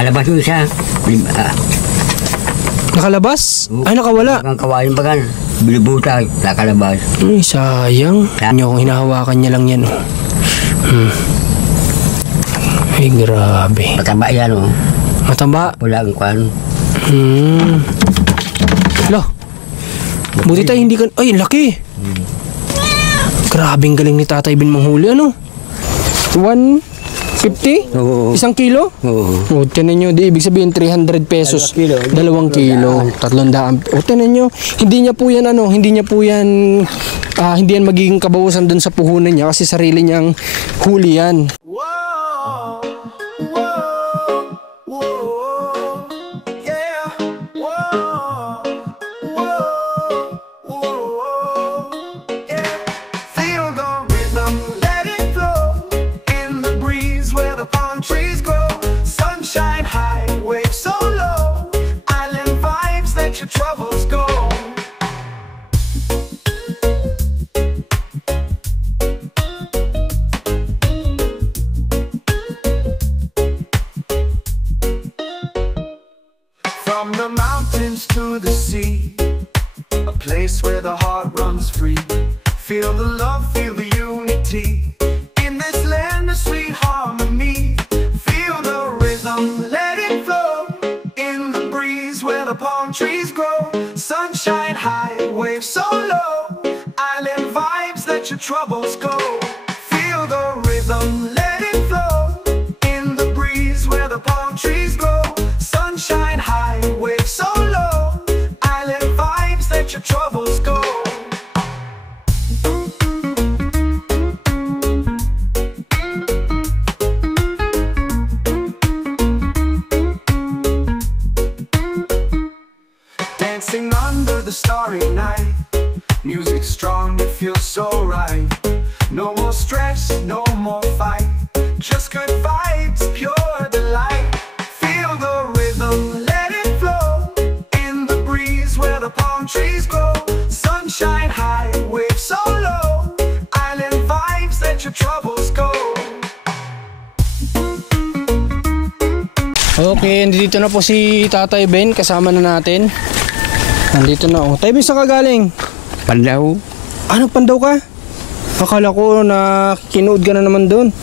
Nakalabas yung isa. Nakalabas? Ay, nakawala. Ang kawain pa kan. Bilibuta, nakalabas. Ay, sayang. Nyo, kung hinahawakan niya lang yan. Ay, grabe. Mataba yan, oh. Mataba? Wala ang kwan. Lo. Buti tayo hindi ka... Ay, laki. Grabing galing ni Tatay Ben manghuli, ano? 150? Oo. 1 kilo? Oo. O, tinan nyo, di ibig sabihin 300 pesos. 2 kilo. 300. O, tinan nyo, hindi niya po yan, hindi yan magiging kabawasan dun sa puhunan niya kasi sarili niyang huli yan. From the mountains to the sea, a place where the heart runs free. Feel the love, feel the unity. In this land of sweet harmony. Feel the rhythm, let it flow. In the breeze where the palm trees grow. Sunshine high, waves so low. Island vibes, let your troubles go. Feel the rhythm, let it flow. In the breeze where the palm trees grow. Sunshine high, waves so low. Island vibes, let your troubles go. Dancing under the starry night. Music strong, it feels so right. No more stress, no more fight. Just good vibes, pure delight. Feel the rhythm, let it flow. In the breeze where the palm trees grow. Sunshine high, waves so low. Island vibes, let your troubles go. Okay, nandito na po si Tatay Ben, kasama na natin. Nandito na, oh. Tay Ben, saan ka galing? Pandaw. Ano, Pandaw ka? Akala ko na kinuod ka na naman doon.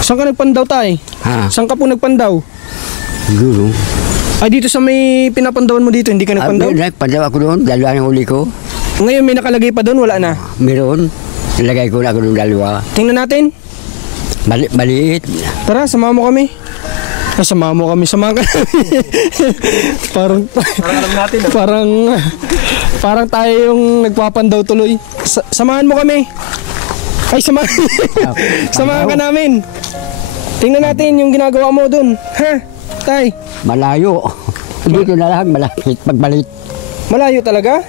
Saan ka nagpandaw, Tay? Ha? Saan ka po nagpandaw? Dulo. Ay, dito sa may pinapandawan mo dito, hindi ka nagpandaw? Pandaw ako doon, dalawa ang huli ko. Ngayon may nakalagay pa doon, wala na? Meron. Lagay ko na ako doon dalawa. Tingnan natin. Maliit. Tara, samahan mo kami. Ay, samahan mo kami, samahan ka namin. Parang alam natin. Parang tayo yung nagpapandaw tuloy. Samahan mo kami. Ay, samahan ka namin. Tingnan natin yung ginagawa mo dun. Ha, Tay? Malayo. Dito na lang, malapit. Pagbalik. Malayo talaga?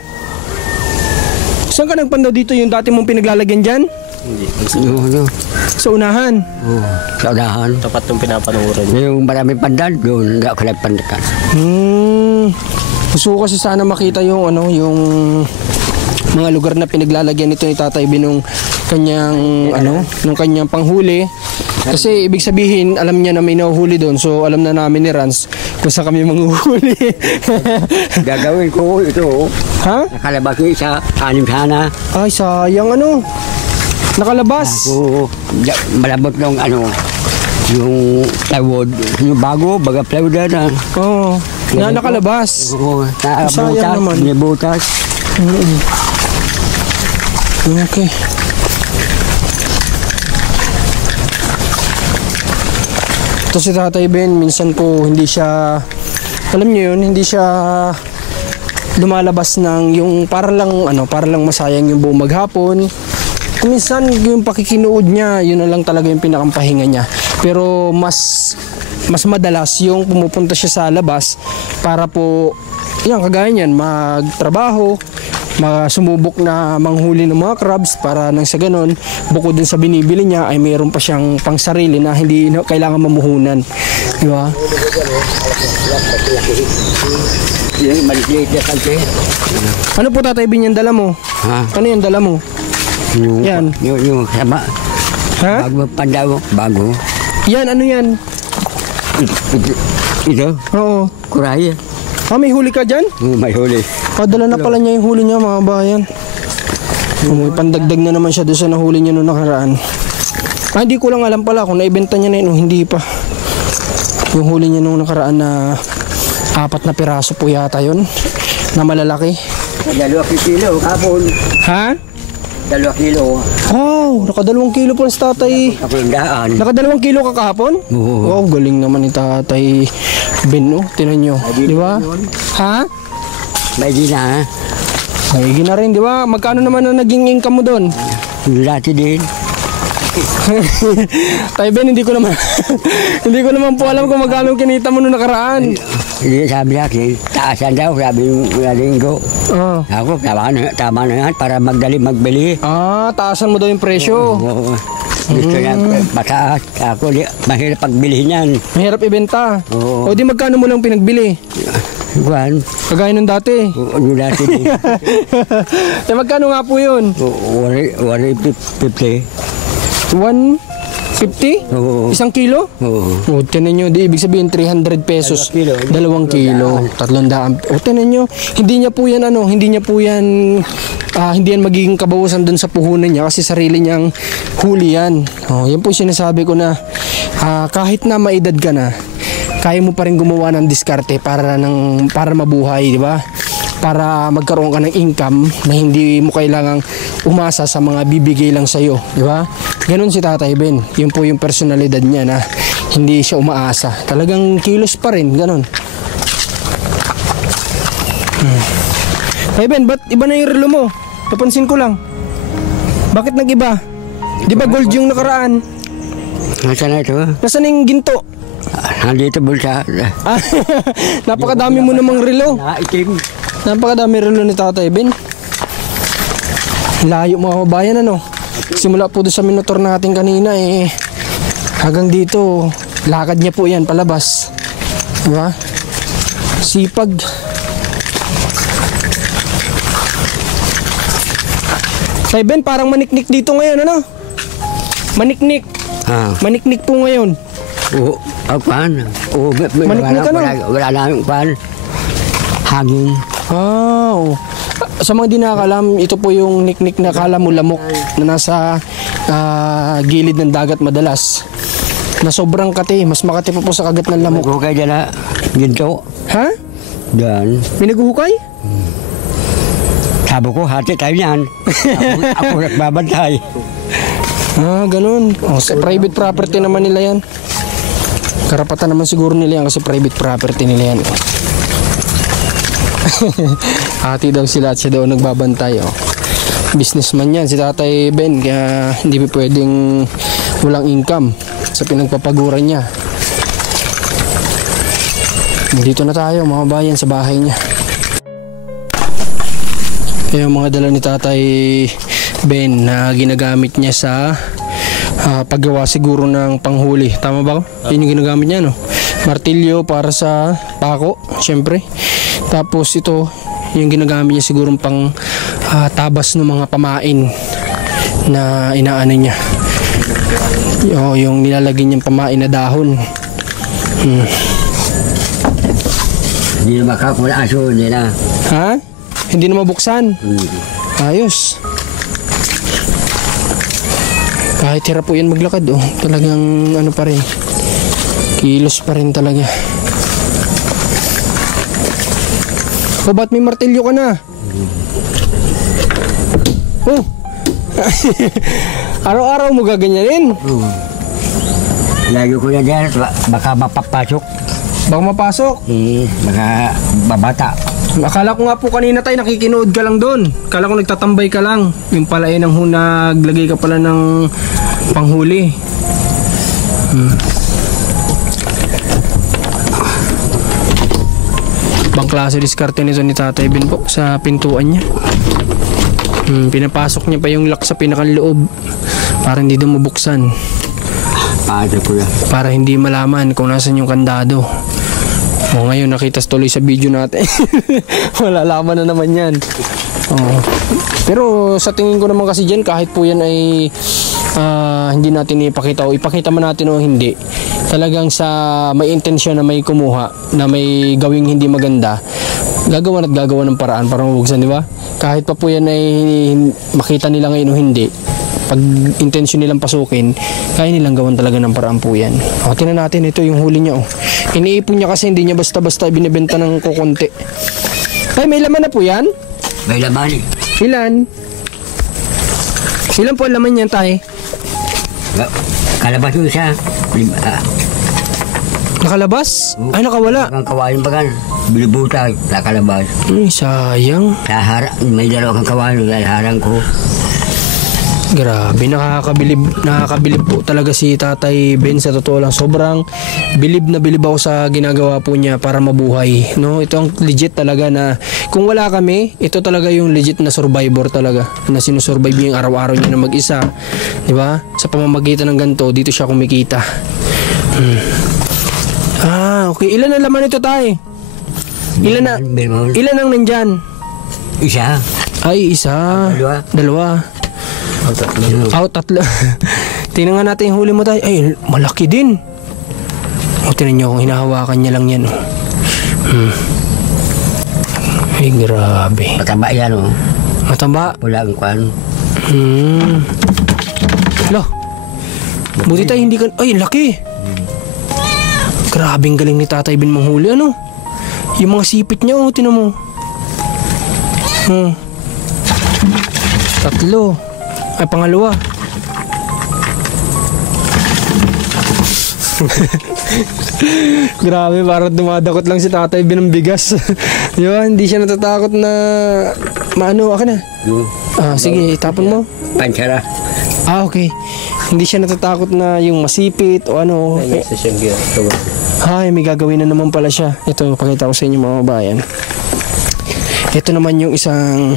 Saan ka nagpandaw dito yung dati mong pinaglalagyan dyan? Sa unahan? Oo, sa unahan. Tapat yung pinapanuran. Yung maraming pandan, doon hindi ako nagpandakan. Gusto ko kasi sana makita yung yung mga lugar na pinaglalagyan nito ni Tatay Ben nung kanyang nung kanyang panghuli. Kasi ibig sabihin, alam niya na may nahuhuli doon. So alam na namin ni Rans kung saan kami manghuhuli. Gagawin ko ito. Ha? Nakalabas ko isa, 6 sana. Ay, sayang nakalabas. Oo, malabot ng yung plywood. Yung bago, baga plywood na. Oo, nakalabas. Oo, sayang naman. May butas. Okay. Ito si Tatay Ben, minsan po hindi siya, alam niyo yun, hindi siya lumalabas ng yung para lang masayang yung buong maghapon. Minsan yung pakikinood niya, yun na lang talaga yung pinakampahinga niya. Pero mas madalas yung pumupunta siya sa labas para po, yan kagaya niyan, magtrabaho, sumubok na manghuli ng mga crabs para nang sa ganon, bukod din sa binibili niya ay mayroon pa siyang pangsarili na hindi kailangan mamuhunan. Di ba? Ano po, Tatay Ben, yung dala mo? Ha? Ano yung dala mo? Yan. Yung sama. Ha? Bago pandaw. Bago. Yan, ano yan? Ito, Oo. kuraya. May huli ka dyan? May huli. Dala na pala niya yung huli niya, mga bayan. May pandagdag na naman siya doon sa nahuli niya noong nakaraan. Hindi ko lang alam pala kung naibenta niya na yun o hindi pa. Yung huli niya noong nakaraan na 4 na piraso po yata yun, na malalaki. 2 kilo kapon. Ha? 2 kilo. Naka 2 kilo po sa tatay. Kapundaan. Naka 2 kilo kakahapon? Oo. Galing naman ni tatay Ben, oh. Tinan nyo. Di ba? Ha? May di na. May na rin, di ba? Magkano naman na naging income mo doon? Dati din. Tay Ben, hindi ko naman hindi ko naman po alam kung magkano kinita mo noong nakaraan. Hindi sabi sa akin, taasan daw, sabi yung linggo. Ako, tama na yan para magbili. Taasan mo daw yung presyo. Oo. Gusto niya mataas. Ako, mahirap pagbilihin yan. Mahirap ibenta. Oo. O di magkano mo lang pinagbili? Juan. Kagaya nung dati. Yung dati din. Magkano nga po yun? 150. 150? Oo. 1 kilo? Oo. Tinan nyo, di ibig sabihin 300 pesos. 2 kilo. 300. Tinan nyo, hindi niya po yan hindi yan magiging kabawasan dun sa puhunan niya kasi sarili niyang huli yan. Yan po sinasabi ko na kahit na maedad ka na, kaya mo pa rin gumawa ng diskarte para mabuhay, di ba? Para magkaroon ka ng income na hindi mo kailangang umasa sa mga bibigay lang sa'yo, di ba? Ganon si Tatay Ben. Yun po yung personalidad niya na hindi siya umaasa. Talagang kilos pa rin, ganon. Tay Ben, ba't iba na yung relo mo? Napansin ko lang. Bakit nag-iba? Di ba gold yung nakaraan? Nasaan na ito? Nasaan yung ginto? Nandito bulsa. Napakadami mo namang relo. Nakaitim. Napakadami relo ni Tatay Ben. Layo mga kabayan, ano? Simula po doon sa minotor natin kanina hanggang dito lakad niya po yan palabas, diba? Sipag. Tay Ben, parang maniknik dito ngayon, ano? Maniknik. Maniknik po ngayon. Oo. Pan. Oo. Maniknik ka na. Wala na yung pan. Hangin. Sa mga di nakakalam, ito po yung niknik na kala mo lamok na nasa gilid ng dagat madalas. Na sobrang kati, mas makati pa po sa kagat ng lamok. Naghukay dyan na ginto. Ha? Diyan. May naghuhukay? Sabi ko, hati tayo niyan. Ako nagbabantay. Ganun. Sa private property naman nila yan. Karapatan naman siguro nila yan kasi private property nila yan. Hati daw sila at siya daw nagbabantay. Businessman yan si Tatay Ben, kaya hindi pwedeng walang income sa pinagpapaguran niya. Dito na tayo mga bayan sa bahay niya. Kaya yung mga dala ni Tatay Ben na ginagamit niya sa paggawa siguro ng panghuli. Tama ba? Yun yung ginagamit niya, no? Martilyo para sa pako, syempre. Tapos ito, yung ginagamit niya siguro pang tabas ng mga pamain na inaano niya. Yung nilalagay niyang pamain na dahon. Hindi na makakula aso nila. Ha? Hindi na mabuksan? Ayos. Kahit hirap po yan maglakad, talagang ano pa rin, kilos pa rin talaga. Ba't may martilyo ka na? Araw-araw mo gaganyanin? Layo ko na dyan, baka mapapasok. Baka mapasok? Baka babata. Akala ko nga po kanina tayo nakikinood ka lang doon. Akala ko nagtatambay ka lang. Yung pala nang naglagay ka pala ng panghuli. Bang klase diskarte nito ni Tatay Ben po sa pintuan niya. Pinapasok niya pa yung lock sa pinakaloob para hindi daw mabuksan. Para hindi malaman kung nasan yung kandado. Ngayon nakita tuloy sa video natin. Malalaman na naman yan. Pero sa tingin ko naman kasi dyan, kahit po yan ay hindi natin ipakita o ipakita man natin o hindi, talagang sa may intensyon na may kumuha, na may gawing hindi maganda, gagawa ng paraan para mabuksan, di ba? Kahit pa po yan ay makita nila ngayon o hindi, pag intensyon nilang pasukin, kaya nilang gawan talaga ng paraan po yan. O, tingnan natin, ito yung huli niya. Iniipon niya kasi hindi niya basta-basta binibenta ng kukunti. Ay, may laman na po yan? May laman eh. Ilan? Ilan po ang laman niyan, tay? Kalabas yung isa. Nakalabas? Ay, nakawala. Ang kawain pa kan. Bilibuta, nakalabas. Ay, sayang. May dalawang kawain, harang ko. Grabe, nakakabilib po talaga si Tatay Ben, sa totoo lang. Sobrang bilib na bilib ako sa ginagawa po niya para mabuhay, no? Ito ang legit talaga na kung wala kami, ito talaga yung legit na survivor talaga, na sinusurvive yung araw-araw niya na mag-isa, di ba? Sa pamamagitan ng ganito, dito siya kumikita. Okay. Ilan ang laman ito, tay? Ilan ang nandyan? Isa. Ay, isa. Dalawa. Tatlo. Tingnan nga natin yung huli mo, tayo. Ay, malaki din. Tingnan nyo kung hinahawakan niya lang yan. Ay, grabe. Mataba yan, oh. Mataba? Wala ang kwan. Lo. Buti tayo hindi ka... Ay, laki. Grabing galing ni Tatay Ben manghuli, ano? Yung mga sipit niya, oh, tinan mo. Tatlo. Ay, pangalawa. Grabe, parang dumadakot lang si Tatay Ben ng bigas. Yun, hindi siya natatakot na maano, akin na. Sige, tapon mo. Pansara. Okay. Hindi siya natatakot na yung masipit o ano. Ay, may gagawin na naman pala siya. Ito, pakita ko sa inyo mga bayan. Ito naman yung isang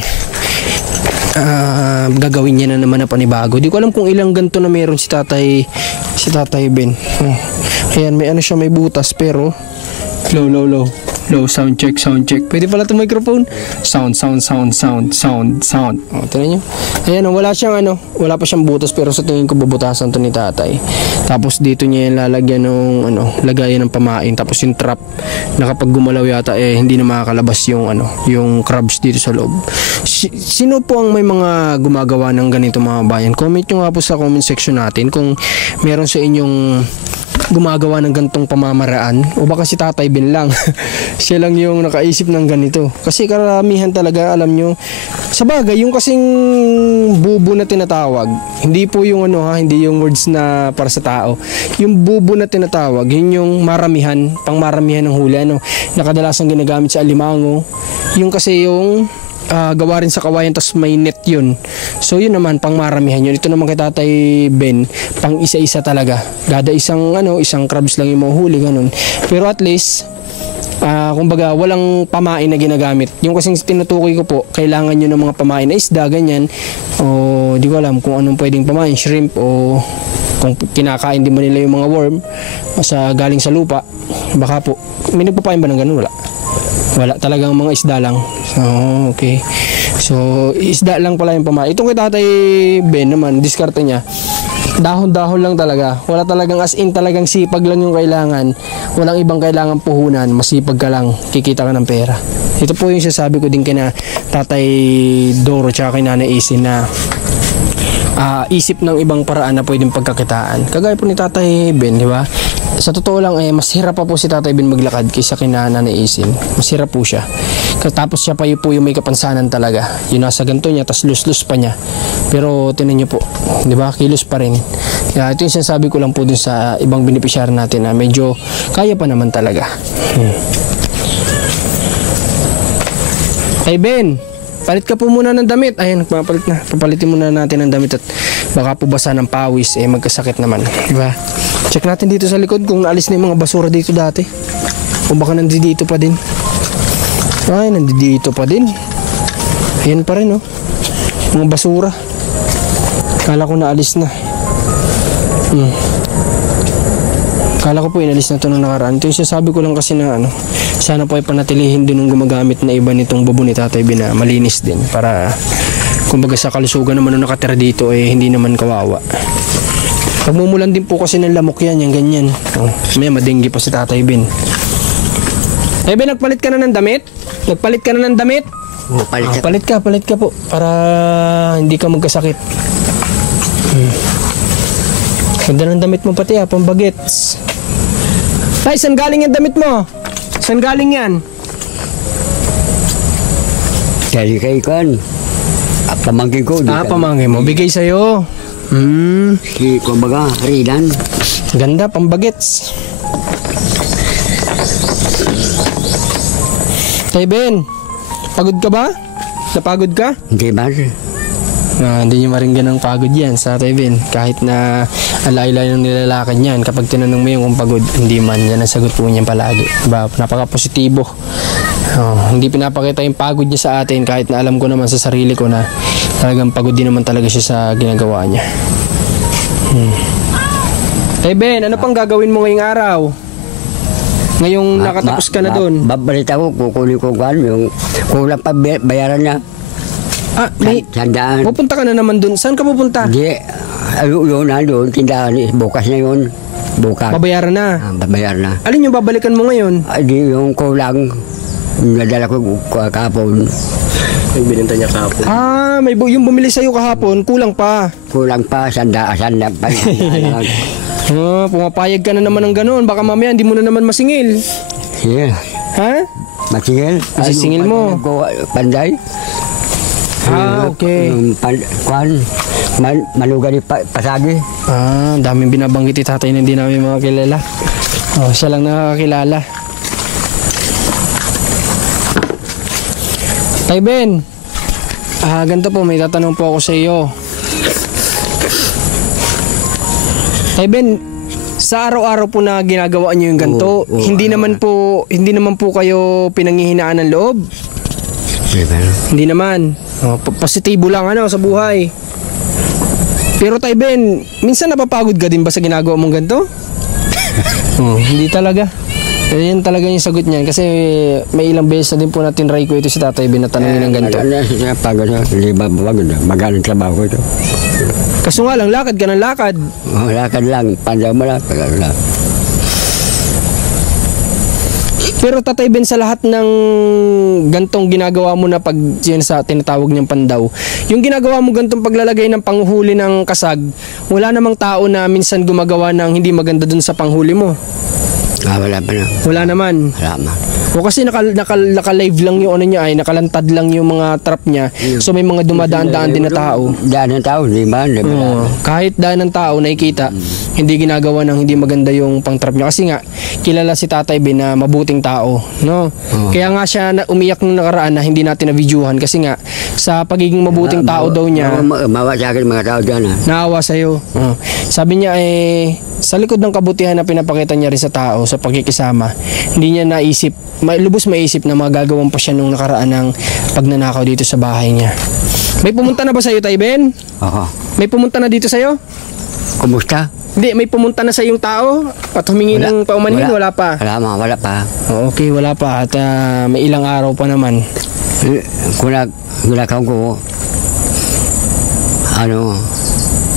gagawin niya na naman na panibago. Di ko alam kung ilang ganito na meron si Tatay Ben. Ayan, may ano siya, may butas, pero low, sound check. Pwede pala itong microphone. Sound. Tignan nyo. Ayan, wala pa siyang butas, pero sa tingin ko bubutasan to ni Tatay. Tapos dito niya yung lalagyan ng lagayan ng pamain. Tapos yung trap na kapag gumalaw yata hindi na makakalabas yung crabs dito sa loob. Sino po ang may mga gumagawa ng ganito, mga bayan? Comment nyo nga po sa comment section natin kung meron sa inyong gumagawa ng gantong pamamaraan, o baka si Tatay Ben lang. Siya lang yung nakaisip ng ganito. Kasi karamihan talaga, alam nyo, sa bagay, yung kasing bubo na tinatawag, hindi po yung hindi yung words na para sa tao. Yung bubo na tinatawag, yun yung pangmaramihan ng huli, na kadalasang ginagamit sa alimango. Yung kasi yung gawa rin sa kawayan, tas may net yun. So yun naman, pang maramihan yun. Ito naman kay Tatay Ben, pang isa-isa talaga. Gada isang crabs lang yung mahuhuli, ganun. Pero at least kumbaga walang pamain na ginagamit. Yung kasing tinutukoy ko po, kailangan nyo ng mga pamain na isda, ganyan, o di ko alam kung anong pwedeng pamain, shrimp, o kung kinakain din ba nila yung mga worm galing sa lupa, baka po. May nagpapain ba ng ganun? Wala, talagang mga isda lang. Okay. So, isda lang pala yung pamain. Itong kay Tatay Ben naman, diskarte niya, dahon-dahon lang talaga. Wala talagang as in, talagang sipag lang yung kailangan. Walang ibang kailangan puhunan. Masipag ka lang, kikita ka ng pera. Ito po yung sasabi ko din kina Tatay Doro tsaka kay Nanay Isin na isip ng ibang paraan na pwedeng pagkakitaan. Kagaya po ni Tatay Ben, di ba? Sa totoo lang, mas hirap pa po si Tatay Ben maglakad kaysa kina Nanay Isin. Mas hirap po siya. Tapos siya pa po yung may kapansanan talaga. Yung nasa ganito niya, tas lus-lus pa niya. Pero tinan niyo po, di ba? Kilos pa rin. Ito yung sinasabi ko lang po dun sa ibang beneficiary natin na medyo kaya pa naman talaga. Hey Ben, palit ka po muna ng damit. Ayan, papalit na. Papalitin muna natin ng damit at baka po basa ng pawis, magkasakit naman. Diba? Check natin dito sa likod kung naalis na yung mga basura dito dati. O baka nandito pa din. Ay, nandito pa din. Ayan pa rin, mga basura. Kala ko naalis na. Kala ko po inalis na ito nung nakaraan. Ito yung sasabi ko lang kasi na sana po ay panatilihin din ng gumagamit na iba nitong bubo ni Tatay Ben na malinis din. Para kumbaga sa kalusugan naman nung nakatira dito hindi naman kawawa. Pagmumulan din po kasi ng lamok yan, yung ganyan. Oh, may madenggi pa si Tatay Ben. Tay Ben, nagpalit ka na ng damit? Nagpalit ka na ng damit? Palit ka po para hindi ka magkasakit. Ganda ng damit mo pati pambagets. Tay, saan galing yung damit mo? Saan galing yan? Dali kay Kwan. Pamangkin ko. Pamangkin mo. Bigay sa'yo. Si, kumbaga, Ridan. Ganda, pambagets. Tay Ben, pagod ka ba? Napagod ka? Hindi ba? Hindi nyo maringgan ng pagod yan sa Tay Ben. Kahit na alay-alay ng nilalakad niyan, kapag tinanong mo yung kung pagod, hindi man. Yan ang sagot po niyan palagi. Diba? Napaka-positibo. Hindi pinapakita yung pagod niya sa atin kahit na alam ko naman sa sarili ko na talagang pagod din naman talaga siya sa ginagawa niya. Tay Ben, ano pang gagawin mo ngayong araw? Ngayong nakatapos ka na doon. Babalita ko, kukunin ko yung kulang pa bayaran niya. May Sandaan. pupunta ka na naman doon. Saan ka pupunta? Hindi. Yun na doon, tindahan. Bukas na yun. Bukas. Babayaran na. Babayaran na. Alin yung babalikan mo ngayon? Di yung kulang. Nadala ko kahapon. Yung bininta niya kahapon. Yung bumili sa'yo kahapon, kulang pa. Kulang pa, sandaan pa. Pumapayag ka na naman ng gano'n. Baka mamaya hindi mo na naman masingil. Yeah. Ha? Masingil? Masisingil mo? Panday? Okay. Malugari pasagi. Daming binabanggit ni Tatay na hindi namin mga kilala. Siya lang nakakilala. Tay Ben, ganito po, may tatanong po ako sa iyo. Tay Ben, sa araw-araw po na ginagawa niyo yung ganito, hindi naman po kayo pinanghihinaan ng loob? Hindi naman. Positibo lang sa buhay. Pero Tay Ben, minsan napapagod ka din ba sa ginagawa mong ganito? Hindi talaga. Yan talaga yung sagot niyan kasi may ilang beses na din po natin try ko ito si Tatay Ben na tanongin ng ganito. Pagod na, magaling trabaho ko ito. Kaso nga lang, lakad ka ng lakad. Lakad lang, pandaw mo lang. Pero Tatay Ben, sa lahat ng gantong ginagawa mo na pag yun sa tinatawag niyang pandaw, yung ginagawa mo gantong paglalagay ng panghuli ng kasag, wala namang tao na minsan gumagawa ng hindi maganda dun sa panghuli mo? Wala pa na. Wala naman. Wala man. Kasi naka-live lang yung nakalantad lang yung mga trap niya. So may mga dumadaan-daan din na tao. Daan ng tao, di ba? Kahit daan ng tao nakikita, hindi ginagawa ng hindi maganda yung pang-trap niya. Kasi nga, kilala si Tatay Ben na mabuting tao. No? Kaya nga siya umiyak nung nakaraan na hindi natin na-videohan. Kasi nga, sa pagiging mabuting tao daw niya, mawa sa akin mga tao dyan. naawa sa'yo. Sabi niya sa likod ng kabutihan na pinapakita niya rin sa tao sa pagkikisama, hindi niya naisip, lubos maisip na magagawan pa siya nung nakaraan ng pagnanakaw dito sa bahay niya. May pumunta na ba sa'yo, Tay Ben? Oo. May pumunta na dito sa'yo? Kumusta? Hindi, may pumunta na sa yung tao at humingi ng paumanhin? Wala pa? Wala pa. Okay, wala pa. At may ilang araw pa naman. Kulakaw ko,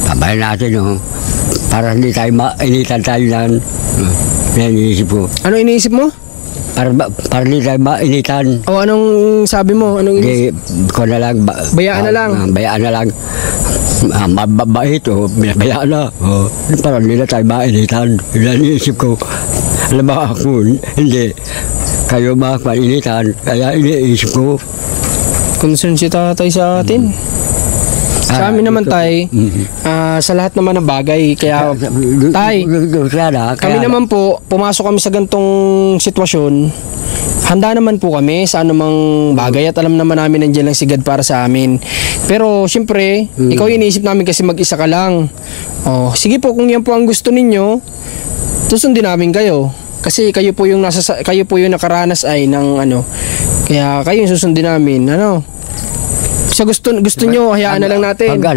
babayan natin, para hindi tayo mainitan tayo lang. Yan iniisip ko. Ano iniisip mo? Para hindi tayo mainitan. Anong sabi mo? Anong iniisip? Ko na lang. Bayaan na lang? Bayaan na lang. Mababait bayaan na. Para hindi na tayo mainitan. Yan iniisip ko. Alam mo ako, hindi. Kayo mainitan. Kaya iniisip ko. Concern si Tatay sa atin. Sa amin naman, Tay, sa lahat naman ng bagay. Kaya, Tay, kami naman po, pumasok kami sa gantong sitwasyon. Handa naman po kami sa anumang bagay at alam naman namin nandiyan lang si God para sa amin. Pero, syempre, ikaw iniisip namin kasi mag-isa ka lang. Sige po, kung yan po ang gusto ninyo, susundin namin kayo. Kasi kayo po yung nakaranas ay ng kaya kayo yung susundin namin, sa gusto nyo, hayaan na lang natin. Pag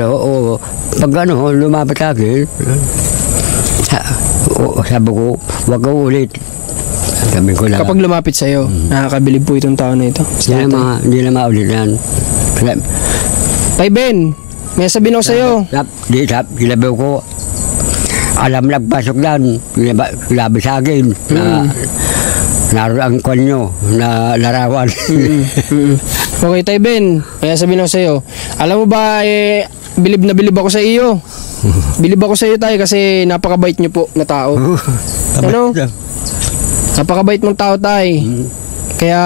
lumapit sa akin, sabi ko, wag ka ulit. Sabi ko lang. Kapag lumapit sa'yo, nakakabilib po itong tao na ito. Hindi na maulit yan. Tay Ben, may sabihin ako sa'yo. Silabaw ko. alam nagpasok dyan, labi sa akin na naroon ang konyo na larawan. Okay, Tay Ben, kaya sabihin ko sa'yo, alam mo ba, bilib na bilib ako sa iyo. Bilib ako sa iyo, Tay, kasi napakabait niyo po na tao. Ano? Napakabait mong tao, Tay. Kaya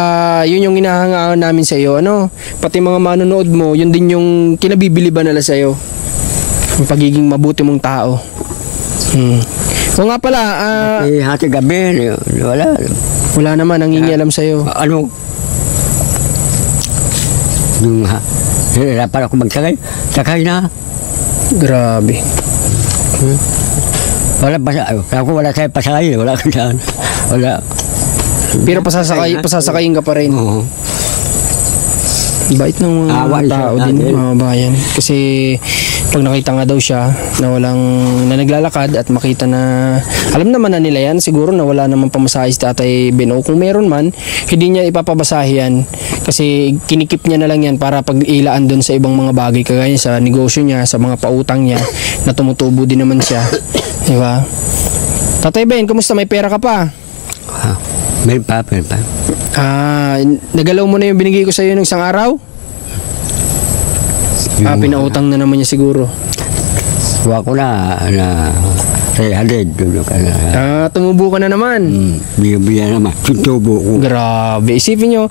yun yung hinahangaan namin sa iyo, ano? Pati mga manonood mo, yun din yung kinabibiliban nila sa iyo. Yung pagiging mabuti mong tao. O nga pala, Hati gabi, wala naman ang alam sa iyo. Ano? Yung hirapan ako magsakay, sakay na. Grabe. Wala tayo pasakay, wala ka dyan. Wala. Pero pasasakayin ka pa rin. Oo. Bait ng mga tao din, mga bayan. Kasi pag nakita nga daw siya na naglalakad at makita na alam naman na nila yan, siguro na wala naman pamasahe si Tatay Ben, o kung meron man, hindi niya ipapabasahe yan kasi kinikip niya na lang yan para pag-ilaan doon sa ibang mga bagay kagaya sa negosyo niya, sa mga pautang niya na tumutubo din naman siya, di ba? Tatay Ben, kumusta? May pera ka pa? Meron pa. Nagalaw mo na yung binigay ko sa iyo ng isang araw? Pinautang na naman niya siguro. Kuha ko na 300. Tumubo ka na naman. Biya naman. Tutubo ko. Grabe. Isipin nyo,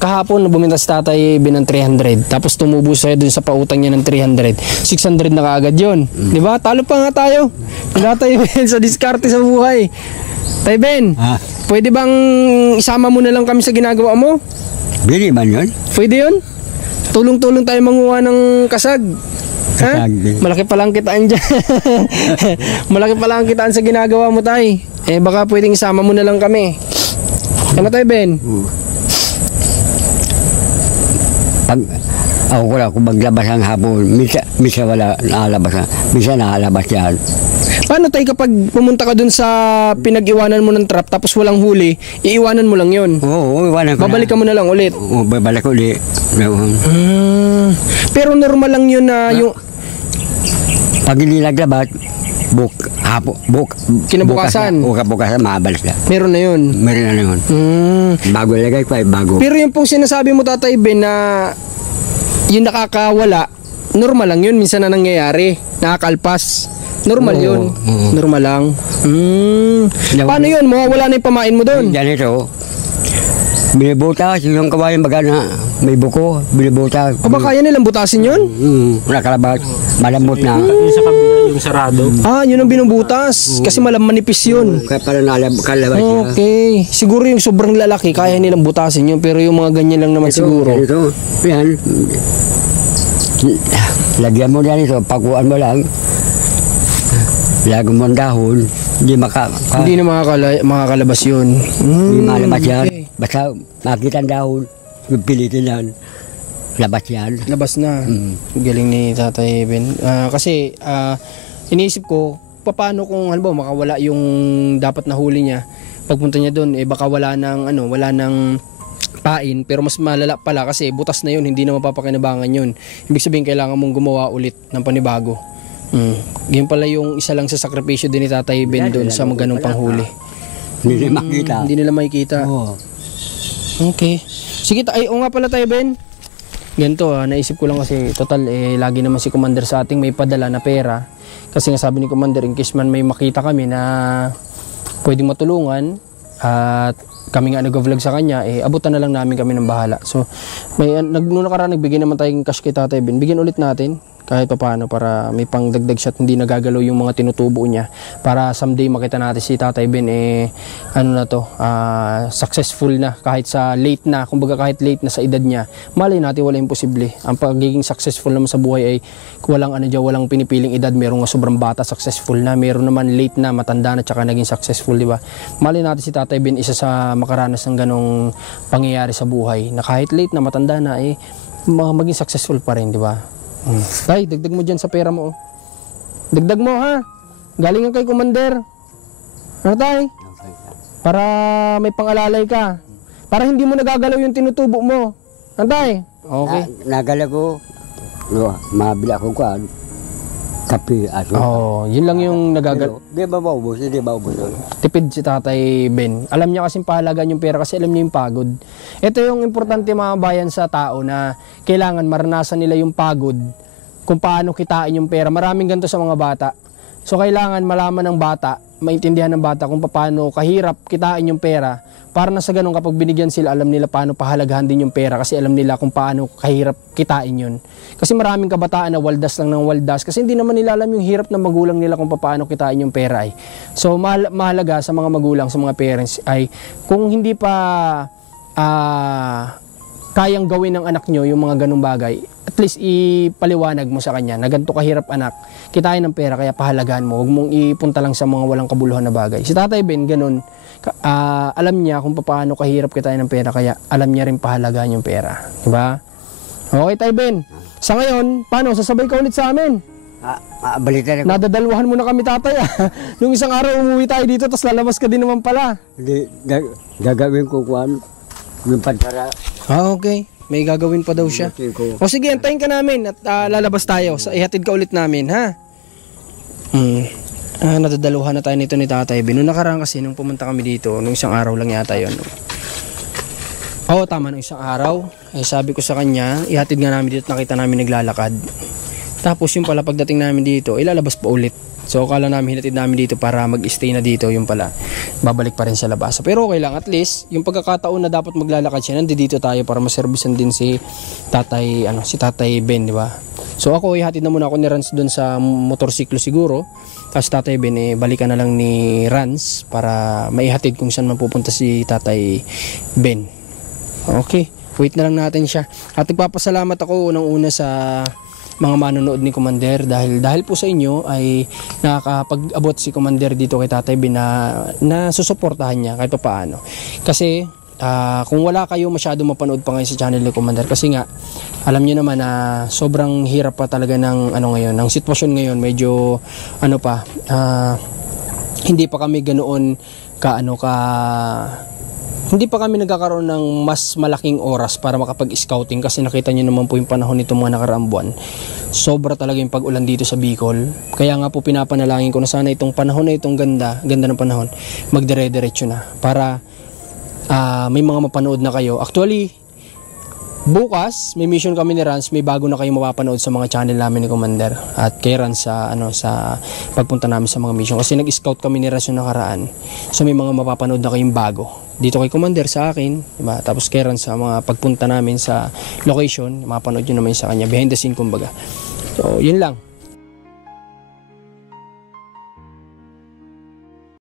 kahapon bumintas Tatay Ben ng 300. Tapos tumubo sa'yo dun sa pautang niya ng 300. 600 na kaagad yun. Diba? Talo pa nga tayo. Tatay Ben sa diskarte sa buhay. Tay Ben, pwede bang isama mo na lang kami sa ginagawa mo? Bili ba yun? Pwede yun? Tulong-tulong tayo manguha ng kasag. Ha? Kasag. Malaki palang kitaan dyan. Malaki palang kitaan sa ginagawa mo, Tay. Baka pwedeng isama mo na lang kami. Ano, Tay Ben? Kung maglabas ang hapon, misa wala nakalabas. Misa nakalabas yan. Paano, Tay, kapag pumunta ka dun sa pinag-iwanan mo ng trap tapos walang huli, iiwanan mo lang yun? Oo, iwanan ko Babalik ka mo na lang ulit? Oo, babalik ulit. Pero normal lang yun na yung... Pag hindi naglabas, Kinabukasan? Bukasan, maabalik na. Meron na yun? Meron na yun. Bago lagay ko ay bago. Pero yung pong sinasabi mo, Tatay Ben, na yung nakakawala, normal lang yun. Minsan na nangyayari. Nakakalpas. Normal yun. Normal lang. Paano yun? Mawawala na yung pamain mo doon? Ganito. Binibutas yung kawayan baga na may buko. Binibutas. Aba, kaya nilang butasin yun? Nakalabas. Malambot na. Yung sa kabila, yung sarado. Yun ang binubutas. Kasi manipis yun. Kaya pala kalabas siya. Okay. Siguro yung sobrang lalaki, kaya nilang butasin yun. Pero yung mga ganyan lang naman siguro. Ito. Yan. Lagyan mo yan ito. Pakuan mo lang. Lagyan mo ang dahon. Hindi Hindi na makakalabas yun. Hindi malabas yan. Okay. Basta makita ang dahon. Pilitin yan. Labas yan. Labas na. Galing ni Tatay Ben. Kasi iniisip ko, paano kung halimbawa makawala yung dapat na huli niya. Pagpunta niya doon, baka wala ng pain, pero mas malala pala kasi butas na yun, hindi na mapapakinabangan yun. Ibig sabihin, kailangan mong gumawa ulit ng panibago. Yan pala yung isa lang sa sakripisyo din ni Tatay Ben doon sa ganong panghuli. Hindi nila makita. Hindi nila makikita. Oo. Okay. Sige, o nga pala, Tay Ben. Ganito, naisip ko lang kasi total lagi naman si Commander sa ating may padala na pera. Kasi nga sabi ni Commander, in case man may makita kami na pwedeng matulungan at kami nga nag-vlog sa kanya, abutan na lang namin kami ng bahala. So, nung nakaraan nagbigay naman tayong cash kay Tatay Ben. Bigyan ulit natin kahit paano para may pangdagdag siya at hindi nagagalaw yung mga tinutubo niya, para someday makita natin si Tatay Ben successful na kahit sa late na, kumbaga kahit late na sa edad niya. Malay natin, wala imposible. Ang pagiging successful naman sa buhay ay walang pinipiling edad. Merong sobrang bata successful na, meron naman late na, matanda na, tsaka naging successful, di ba? Malay natin si Tatay Ben isa sa makaranas ng ganong pangyayari sa buhay, na kahit late na, matanda na, maging successful pa rin, di ba? Tay, dagdag mo dyan sa pera mo. Dagdag mo, ha? Galing nga kay Commander. Ano, Tay? Para may pangalalay ka. Para hindi mo nagagalaw yung tinutubo mo. Ano, Tay? Okay. Nagala ko. Mabila ko kuan. kape at Yun lang yung nagagal. Di ba maubos? Hindi ba ubos yun? Tipid si Tatay Ben. Alam niya kasing pahalagaan yung pera kasi alam niya yung pagod. Ito yung importante mga bayan sa tao na kailangan maranasan nila yung pagod kung paano kitain yung pera. Maraming ganito sa mga bata. So kailangan malaman ng bata, maintindihan ng bata kung paano kahirap kitain yung pera. Para na sa ganun kapag binigyan sila, alam nila paano pahalagahan din yung pera kasi alam nila kung paano kahirap kitain yun. Kasi maraming kabataan na waldas lang ng waldas kasi hindi naman nila alam yung hirap ng magulang nila kung paano kitain yung pera ay. So mahalaga sa mga magulang, sa mga parents ay kung hindi pa kayang gawin ng anak nyo yung mga ganung bagay, at least ipaliwanag mo sa kanya na ganito kahirap anak, kitain ng pera kaya pahalagahan mo, huwag mong ipunta lang sa mga walang kabuluhan na bagay. Si Tatay Ben ganun, alam niya kung paano kahirap kitain ng pera kaya alam niya rin pahalagahan yung pera, diba? Okay Tay Ben, sa ngayon paano, sasabay ka ulit sa amin? Balitan ako. Nadadalwahan mo na kami tatay nung isang araw umuwi tayo dito tapos lalabas ka din naman pala. Hindi, gagawin ko kuhan. Yung pantara. Okay. May gagawin pa daw siya. O sige, antayin ka namin at lalabas tayo. Ihatid ka ulit namin, ha? Nadadaluhan na tayo nito ni Tatay Ben. Noong nakaraan kasi, nung pumunta kami dito, nung isang araw lang yata yun. Oo, tama, nung isang araw. Sabi ko sa kanya, ihatid nga namin dito at nakita namin naglalakad. Tapos yung pala pagdating namin dito, ilalabas pa ulit. So akala namin hinatid namin dito para mag-stay na dito, yung pala babalik pa rin sa labas. Pero okay lang, at least yung pagkakataon na dapat maglalakad siya, nandito tayo para maservisan din si Tatay Ben, di ba? So ako ihatid na muna ako ni Rans doon sa motorsiklo siguro. Tapos Tatay Ben balikan na lang ni Rans para maihatid kung saan mapupunta si Tatay Ben. Okay, wait na lang natin siya. At nagpapasalamat ako unang-una sa mga manonood ni Commander dahil po sa inyo ay nakakapag-abot si Commander dito kay Tatay Ben na susuportahan niya kahit paano. Kasi kung wala kayo masyado mapanood pa ngayon sa channel ni Commander kasi nga alam niyo naman na sobrang hirap pa talaga ng ngayon, ng sitwasyon ngayon, medyo hindi pa kami ganoon hindi pa kami nagkakaroon ng mas malaking oras para makapag-scouting kasi nakita nyo naman po yung panahon nito mga nakaraang buwan. Sobra talaga yung pag-ulan dito sa Bicol. Kaya nga po pinapanalangin ko na sana itong panahon na itong ganda ng panahon, magdire-diretso na para may mga mapanood na kayo. Actually, bukas may mission kami ni Rans, may bago na kayo mapapanood sa mga channel namin ni Commander at kay Rans sa pagpunta namin sa mga mission kasi nag-scout kami ni Rans yung nakaraan. So may mga mapapanood na kayong bago dito kay Commander sa akin, diba? Tapos kay Rans sa mga pagpunta namin sa location, mapapanood nyo naman sa kanya behind the scene kumbaga. So yun lang.